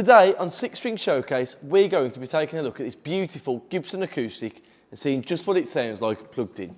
Today on Six String Showcase, we're going to be taking a look at this beautiful Gibson acoustic and seeing just what it sounds like plugged in.